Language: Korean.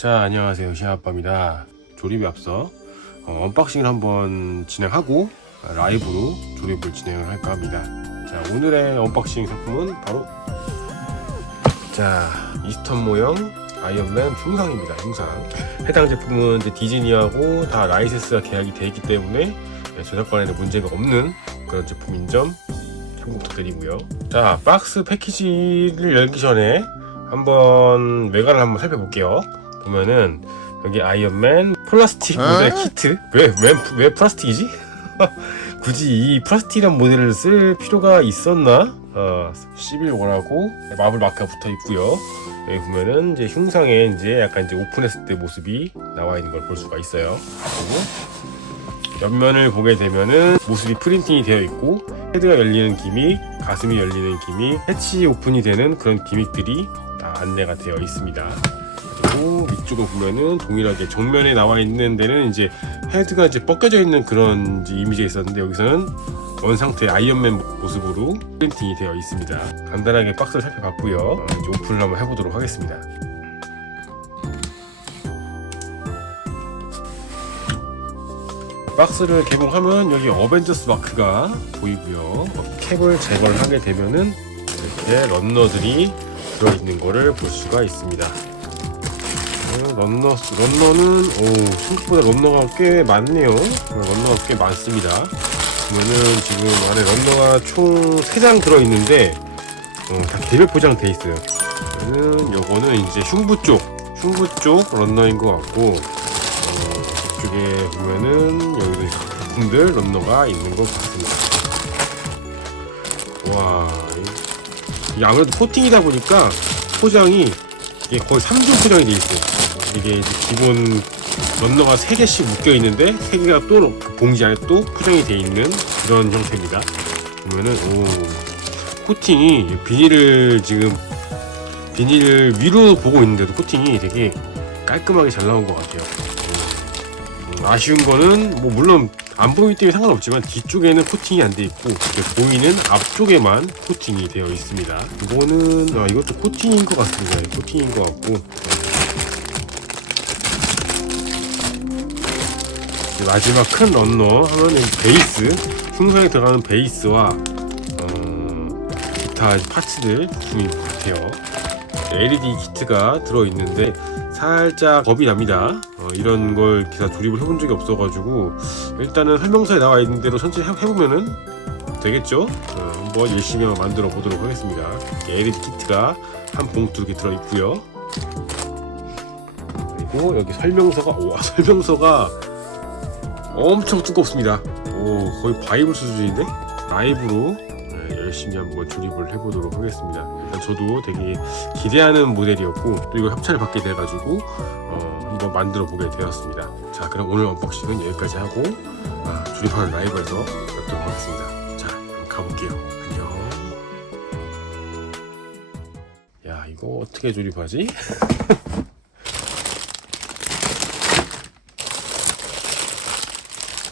자 안녕하세요. 시아빠입니다. 조립에 앞서 어, 언박싱을 한번 진행하고 라이브로 조립을 진행을 할까 합니다. 자 오늘의 언박싱 상품은 바로 자 이스턴 모형 아이언맨 흉상입니다 흉상. 해당 제품은 이제 디즈니하고 다 라이센스가 계약이 되어 있기 때문에 네, 저작권에는 문제가 없는 그런 제품인 점 참고 부탁드리고요. 자 박스 패키지를 열기 전에 한번 외관을 한번 살펴볼게요 보면은 여기 아이언맨 플라스틱 모델 키트 왜, 왜, 왜 플라스틱이지? 굳이 이 플라스틱이란 모델을 쓸 필요가 있었나? 어, 11월하고 마블 마크가 붙어 있고요 여기 보면은 이제 흉상에 이제 약간 이제 오픈했을 때 모습이 나와 있는 걸 볼 수가 있어요 그리고 옆면을 보게 되면은 모습이 프린팅이 되어 있고 헤드가 열리는 기믹, 가슴이 열리는 기믹, 해치 오픈이 되는 그런 기믹들이 다 안내가 되어 있습니다. 그리고 위쪽을 보면은 동일하게 정면에 나와 있는 데는 이제 헤드가 이제 벗겨져 있는 그런 이미지가 있었는데 여기서는 원 상태의 아이언맨 모습으로 프린팅이 되어 있습니다. 간단하게 박스를 살펴봤고요. 어, 이제 오픈을 한번 해보도록 하겠습니다. 박스를 개봉하면 여기 어벤져스 마크가 보이고요. 어, 캡을 제거를 하게 되면은 이렇게 런너들이 들어있는 거를 볼 수가 있습니다. 어, 런너, 런너는 오, 생각보다 런너가 꽤 많네요. 어, 런너가 꽤 많습니다. 보면은 지금 안에 런너가 총 3장 들어있는데 어, 다 개별 포장돼 있어요. 그러면 요거는 이제 흉부 쪽, 흉부 쪽 런너인 것 같고 어, 이쪽에 보면은 여기도 작품들 런너가 있는 것 같습니다. 와, 이- 이게 아무래도 코팅이다 보니까 포장이 이게 거의 3중 포장이 돼 있어요. 이게 이제 기본 런너가 3개씩 묶여 있는데 3개가 또그 봉지 안에 또 포장이 돼 있는 그런 형태입니다. 보면은 오 코팅이 비닐을 지금 비닐을 위로 보고 있는데도 코팅이 되게 깔끔하게 잘 나온 것 같아요. 음, 아쉬운 거는 뭐 물론 안 보이기 때문에 상관없지만 뒤쪽에는 코팅이 안 돼 있고 보이는 앞쪽에만 코팅이 되어 있습니다. 이거는 아, 이것도 코팅인 것 같습니다. 예, 코팅인 것 같고 마지막 큰 런너 은 베이스 흉상에 들어가는 베이스와 어, 기타 파츠들 중인 것 같아요. LED 키트가 들어있는데 살짝 겁이 납니다. 어, 이런 걸 기사 조립을 해본 적이 없어가지고 일단은 설명서에 나와 있는 대로 천천히 해- 해보면은 되겠죠? 어, 한번 열심히 한번 만들어 보도록 하겠습니다. LED 키트가 한 봉투 이렇게 들어있고요. 그리고 여기 설명서가 오 설명서가 엄청 두껍습니다. 오 거의 바이블 수준인데 라이브로 네, 열심히 한번 조립을 해보도록 하겠습니다. 일단 저도 되게 기대하는 모델이었고 또 이거 협찬을 받게 돼가지고 어, 한번 만들어 보게 되었습니다. 자 그럼 오늘 언박싱은 여기까지 하고 아, 조립하는 라이브에서 뵙도록 하겠습니다. 자 그럼 가볼게요. 안녕. 야 이거 어떻게 조립하지?